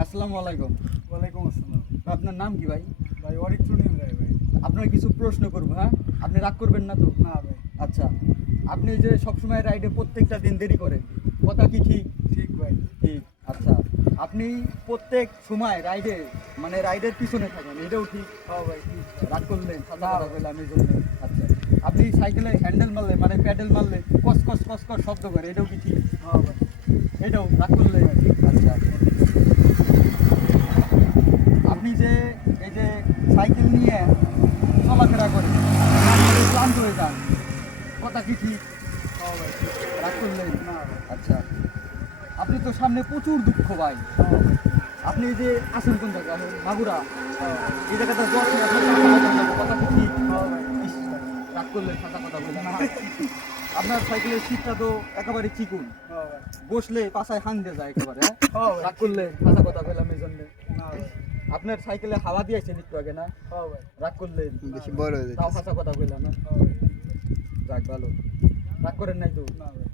আসসালামু আলাইকুম। ওয়ালাইকুম আসসালাম। আপনার নাম কি ভাই? ভাই অনেক চুনিম রায় ভাই। আপনার কিছু প্রশ্ন করবো, হ্যাঁ? আপনি রাগ করবেন না তো? না ভাই। আচ্ছা, আপনি যে সবসময় রাইডে প্রত্যেকটা দিন দেরি করেন, কথা কি ঠিক? ঠিক ভাই। ঠিক। আচ্ছা, আপনি প্রত্যেক সময় রাইডে মানে রাইডের পিছনে থাকেন, এটাও ঠিক? হ্যাঁ ভাই ঠিক। রাগ করলেন, সাদা কথা বললাম এই জন্য। আচ্ছা, আপনি সাইকেলে হ্যান্ডেল মারলে মানে প্যাডেল মারলে কস কস কস কস শব্দ করে, এটাও কি ঠিক? হ্যাঁ ভাই। এটাও রাগ করলেন? আচ্ছা, আপনি যে এই যে সাইকেল নিয়ে চলাফেরা করেন, আপনি ক্লান্ত হয়ে যান, কথা কি ঠিক? হ্যাঁ ভাই ঠিক। রাগ করলেন? না ভাই। আচ্ছা, আপনি তো সামনে প্রচুর দুঃখ ভাই। হ্যাঁ ভাই। আপনি এই যে আসেন কোন জায়গায়? মাগুরা। হ্যাঁ ভাই। এই জায়গাটা জ্বর হয়ে আছে, কথা কি ঠিক? হ্যাঁ ভাই। ইস, রাগ করলেন, সাদা কথা বললেন। আপনার সাইকেলের সিটটা তো একেবারে চিকুন, হ্যাঁ ভাই। বসলে পাছায় হান দিয়ে যায় একেবারে, হ্যাঁ? হ্যাঁ ভাই। রাগ করলেন, সাদা কথা বললাম এই জন্য। না ভাই। আপনার সাইকেলে হাওয়া দিয়েছেন একটু আগে, না? হ্যাঁ ভাই। রাগ করলেন, বেশি বড় হয়ে তাও যাচ্ছে। হাসা কথা বললাম না? হ্যাঁ ভাই। যাক ভালো, রাগ করেন নাই তো? না ভাই।